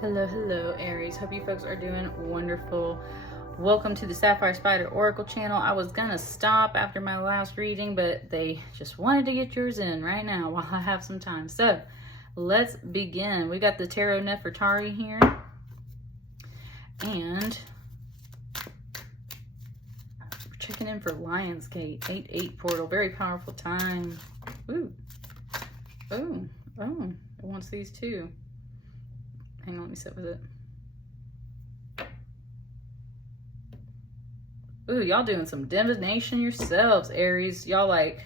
Hello, hello, Aries. Hope you folks are doing wonderful. Welcome to the Sapphire Spider Oracle channel. I was gonna stop after my last reading, but they just wanted to get yours in right now while I have some time. So let's begin. We got the Tarot Nefertari here. And we're checking in for Lionsgate, 8-8 portal. Very powerful time. Ooh. Oh, it wants these too. Hang on, let me sit with it. Ooh, y'all doing some divination yourselves, Aries. Y'all it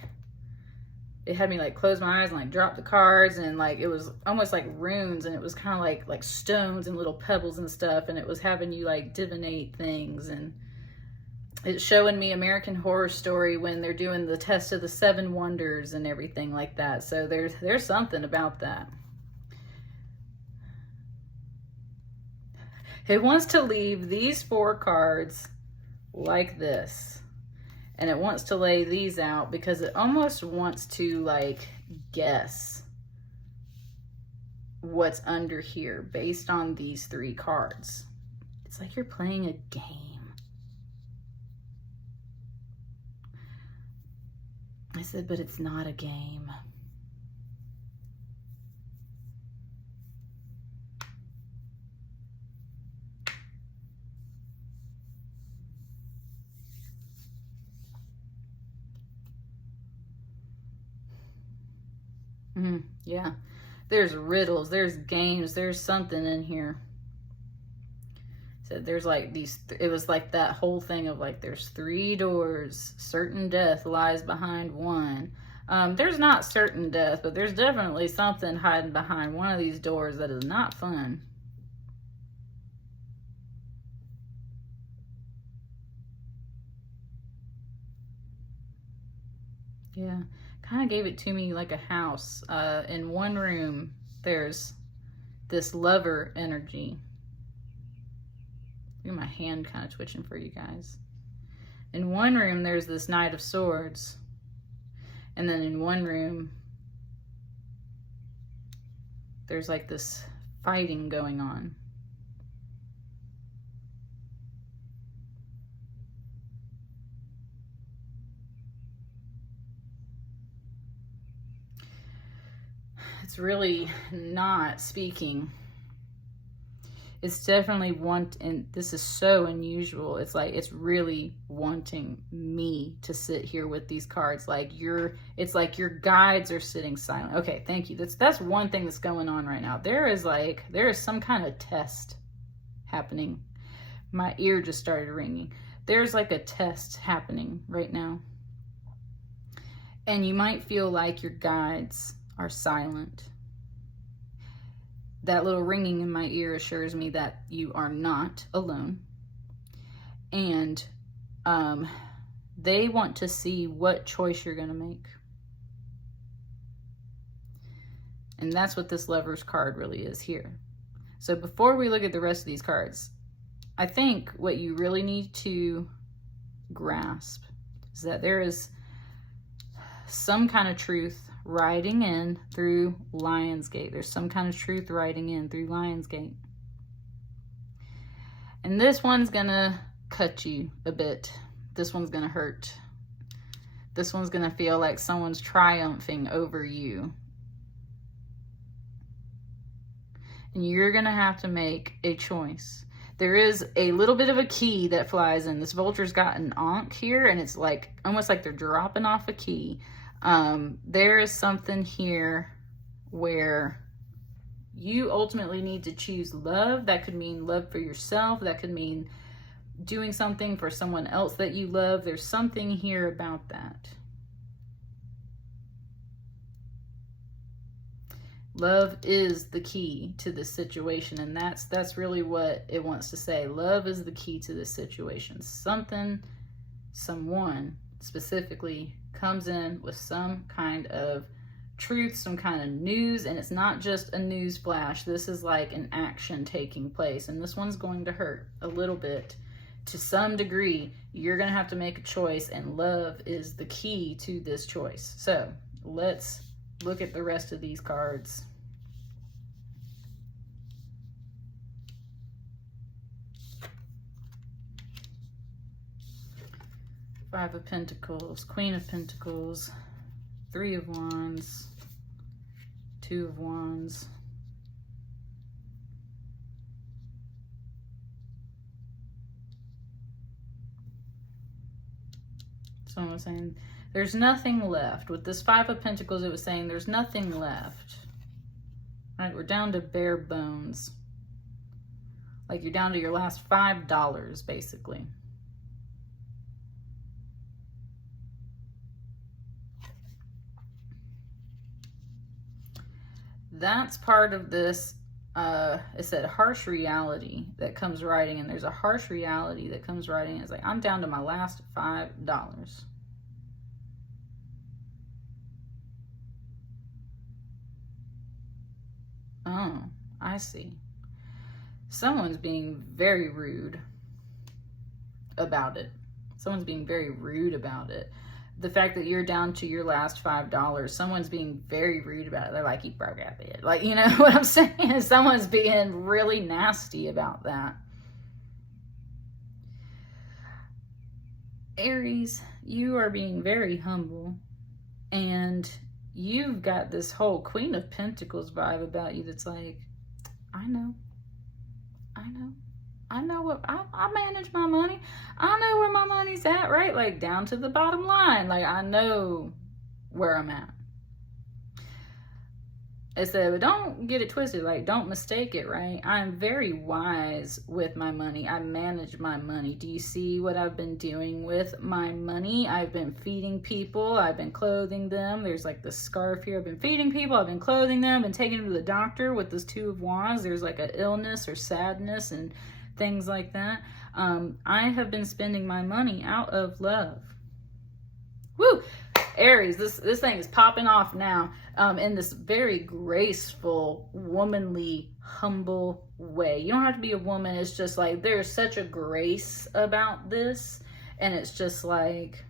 had me close my eyes and drop the cards, and it was almost like runes, and it was kind of like stones and little pebbles and stuff, and it was having you divinate things, and it's showing me American Horror Story when they're doing the test of the 7 wonders and everything like that. So there's something about that. It wants to leave these 4 cards like this. And it wants to lay these out because it almost wants to guess what's under here based on these 3 cards. It's like you're playing a game. I said, but it's not a game. Yeah, there's riddles, there's games, there's something in here. So there's it was that whole thing of there's 3 doors, certain death lies behind one. There's not certain death, but there's definitely something hiding behind one of these doors that is not fun. Yeah, kind of gave it to me like a house. In one room, there's this lover energy. Look at my hand kind of twitching for you guys. In one room, there's this Knight of Swords. And then in one room, there's this fighting going on. It's really not speaking. It's definitely and this is so unusual. It's it's really wanting me to sit here with these cards. It's like your guides are sitting silent. Okay, thank you. That's one thing that's going on right now. There is some kind of test happening. My ear just started ringing. There's a test happening right now. And you might feel like your guides are silent. That little ringing in my ear assures me that you are not alone. And they want to see what choice you're going to make. And that's what this Lover's card really is here. So before we look at the rest of these cards, I think what you really need to grasp is that there is some kind of truth riding in through Lionsgate. There's some kind of truth riding in through Lionsgate. And this one's gonna cut you a bit. This one's gonna hurt. This one's gonna feel like someone's triumphing over you. And you're gonna have to make a choice. There is a little bit of a key that flies in. This vulture's got an ankh here, and it's almost like they're dropping off a key. There is something here where you ultimately need to choose love. That could mean love for yourself. That could mean doing something for someone else that you love. There's something here about that. Love is the key to this situation, and that's really what it wants to say. Love is the key to this situation. Someone specifically comes in with some kind of truth, some kind of news, and it's not just a news flash. This is an action taking place, and this one's going to hurt a little bit. To some degree, you're going to have to make a choice, and love is the key to this choice. So let's look at the rest of these cards. Five of Pentacles, Queen of Pentacles, Three of Wands, Two of Wands. Someone was saying there's nothing left. With this Five of Pentacles, it was saying there's nothing left. Right, we're down to bare bones. Like you're down to your last $5, basically. That's part of this, it said harsh reality that comes riding, and there's a harsh reality that comes riding. It's like, I'm down to my last $5. Oh, I see. Someone's being very rude about it. Someone's being very rude about it. The fact that you're down to your last $5, someone's being very rude about it. They're like, you broke out it. Like, you know what I'm saying? Someone's being really nasty about that. Aries, you are being very humble, and you've got this whole Queen of Pentacles vibe about you that's like, I know what, I manage my money. I know where my money's at, right? Like down to the bottom line. Like I know where I'm at. It said, but don't get it twisted. Like don't mistake it, right? I'm very wise with my money. I manage my money. Do you see what I've been doing with my money? I've been feeding people. I've been clothing them. There's like this scarf here. I've been feeding people. I've been clothing them and taking them to the doctor with this Two of Wands. There's like an illness or sadness and things like that. I have been spending my money out of love. Woo! Aries, this thing is popping off now in this very graceful, womanly, humble way. You don't have to be a woman. It's just like there's such a grace about this. And it's just like,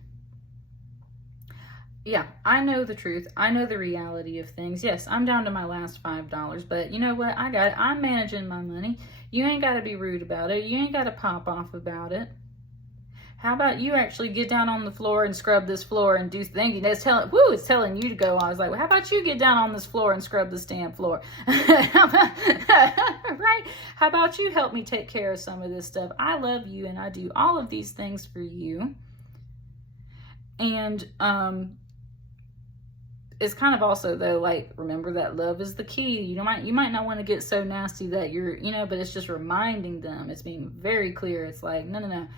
yeah, I know the truth. I know the reality of things. Yes, I'm down to my last $5, but you know what? I got it. I'm managing my money. You ain't got to be rude about it. You ain't got to pop off about it. How about you actually get down on the floor and scrub this floor and do thinking? That's telling, woo, it's telling you to go. I was like, well, how about you get down on this floor and scrub this damn floor? Right? How about you help me take care of some of this stuff? I love you and I do all of these things for you. And, it's kind of also though, like, remember that love is the key. You might not want to get so nasty that you're, you know, but it's just reminding them. It's being very clear. It's like, no.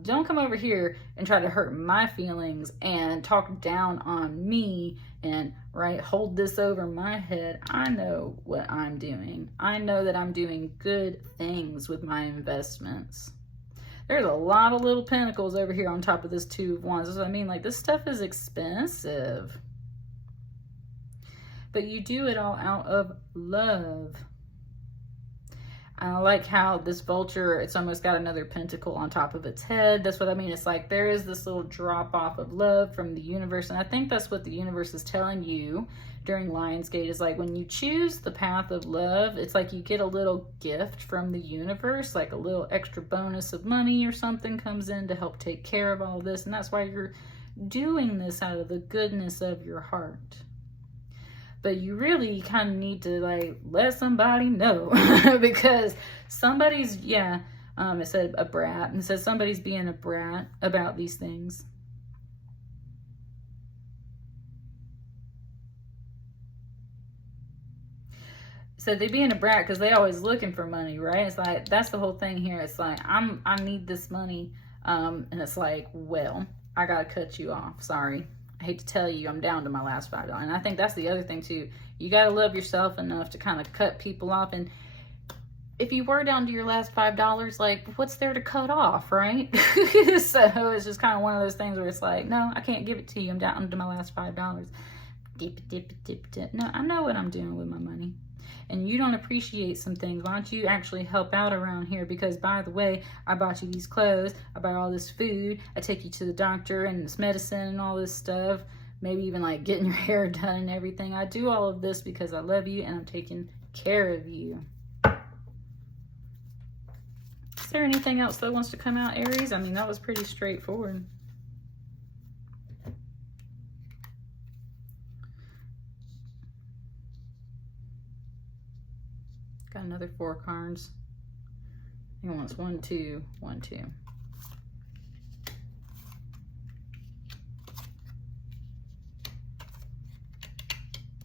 Don't come over here and try to hurt my feelings and talk down on me and, right, hold this over my head. I know what I'm doing. I know that I'm doing good things with my investments. There's a lot of little pentacles over here on top of this Two of Wands. That's what I mean. Like, this stuff is expensive. But you do it all out of love. I like how this vulture, it's almost got another pentacle on top of its head. That's what I mean. It's like there is this little drop off of love from the universe. And I think that's what the universe is telling you during Lionsgate is like when you choose the path of love, it's like you get a little gift from the universe, like a little extra bonus of money or something comes in to help take care of all this. And that's why you're doing this out of the goodness of your heart. But you really kind of need to like let somebody know because somebody's, it said a brat, and it says somebody's being a brat about these things. So they being a brat because they always looking for money, right? It's like, that's the whole thing here. It's like, I need this money. And it's like, well, I got to cut you off. Sorry. I hate to tell you, I'm down to my last $5. And I think that's the other thing too. You got to love yourself enough to kind of cut people off. And if you were down to your last $5, like what's there to cut off, right? So it's just kind of one of those things where it's like, no, I can't give it to you. I'm down to my last $5. Dip. No, I know what I'm doing with my money. And you don't appreciate some things. Why don't you actually help out around here? Because, by the way, I bought you these clothes. I bought all this food. I take you to the doctor and this medicine and all this stuff. Maybe even, like, getting your hair done and everything. I do all of this because I love you and I'm taking care of you. Is there anything else that wants to come out, Aries? I mean, that was pretty straightforward. Got another 4 cards. He wants 1, 2, 1, 2.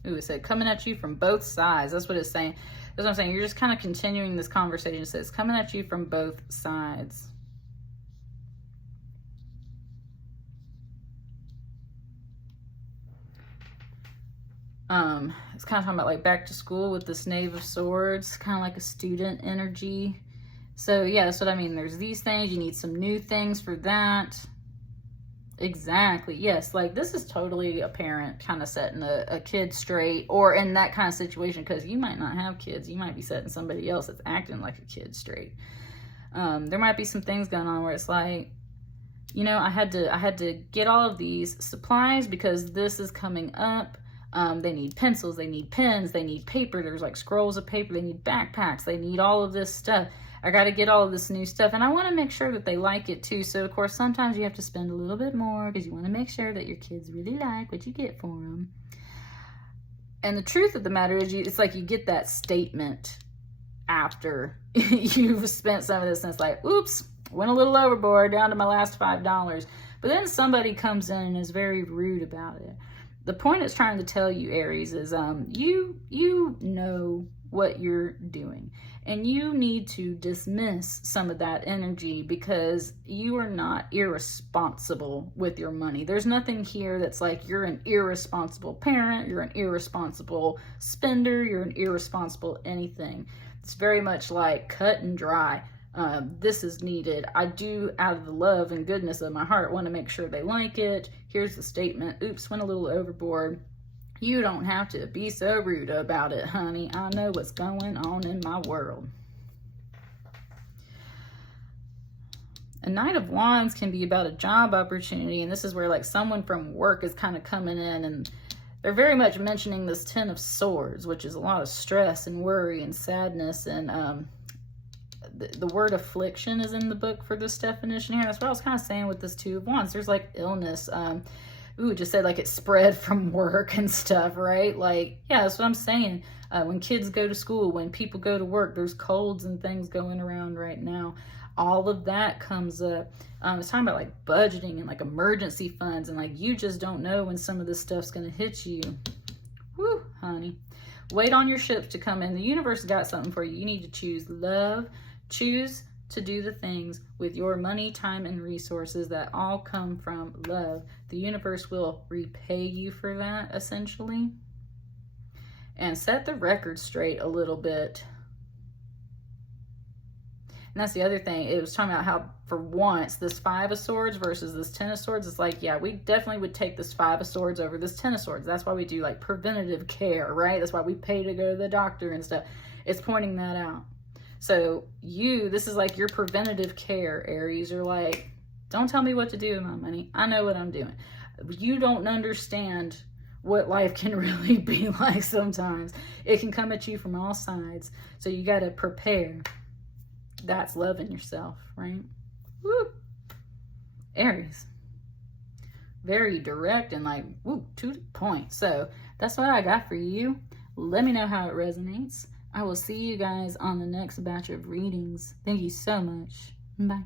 Ooh, it said coming at you from both sides. That's what it's saying. That's what I'm saying. You're just kind of continuing this conversation. It says coming at you from both sides. It's kind of talking about like back to school with this Knave of Swords, kind of like a student energy. So yeah, that's what I mean. There's these things. You need some new things for that. Exactly. Yes. Like this is totally a parent kind of setting a kid straight, or in that kind of situation, because you might not have kids. You might be setting somebody else that's acting like a kid straight. There might be some things going on where it's like, you know, I had to get all of these supplies because this is coming up. They need pencils, they need pens, they need paper. There's like scrolls of paper. They need backpacks. They need all of this stuff. I got to get all of this new stuff, and I want to make sure that they like it too. So of course, sometimes you have to spend a little bit more because you want to make sure that your kids really like what you get for them. And the truth of the matter is, it's like you get that statement after you've spent some of this, and it's like, oops, went a little overboard, down to my last $5. But then somebody comes in and is very rude about it. The point it's trying to tell you, Aries, is you know what you're doing. And you need to dismiss some of that energy because you are not irresponsible with your money. There's nothing here that's like you're an irresponsible parent, you're an irresponsible spender, you're an irresponsible anything. It's very much like cut and dry. This is needed. I do, out of the love and goodness of my heart, want to make sure they like it. Here's the statement. Oops, went a little overboard. You don't have to be so rude about it, honey. I know what's going on in my world. A Knight of Wands can be about a job opportunity, and this is where like someone from work is kind of coming in, and they're very much mentioning this Ten of Swords, which is a lot of stress and worry and sadness, and the word affliction is in the book for this definition here. That's what I was kind of saying with this Two of Wands. There's like illness. Ooh, just said like it spread from work and stuff, right? Like, yeah, that's what I'm saying. When kids go to school, when people go to work, there's colds and things going around right now. All of that comes up. It's talking about like budgeting and like emergency funds, and like you just don't know when some of this stuff's going to hit you. Woo, honey. Wait on your ships to come in. The universe got something for you. You need to choose love. Choose to do the things with your money, time, and resources that all come from love. The universe will repay you for that, essentially. And set the record straight a little bit. And that's the other thing. It was talking about how, for once, this Five of Swords versus this Ten of Swords, it's like, yeah, we definitely would take this Five of Swords over this Ten of Swords. That's why we do, like, preventative care, right? That's why we pay to go to the doctor and stuff. It's pointing that out. So this is like your preventative care, Aries. You're like, don't tell me what to do with my money. I know what I'm doing. You don't understand what life can really be like sometimes. It can come at you from all sides. So you got to prepare. That's loving yourself, right? Woo. Aries. Very direct and like, woo, to the point. So that's what I got for you. Let me know how it resonates. I will see you guys on the next batch of readings. Thank you so much. Bye.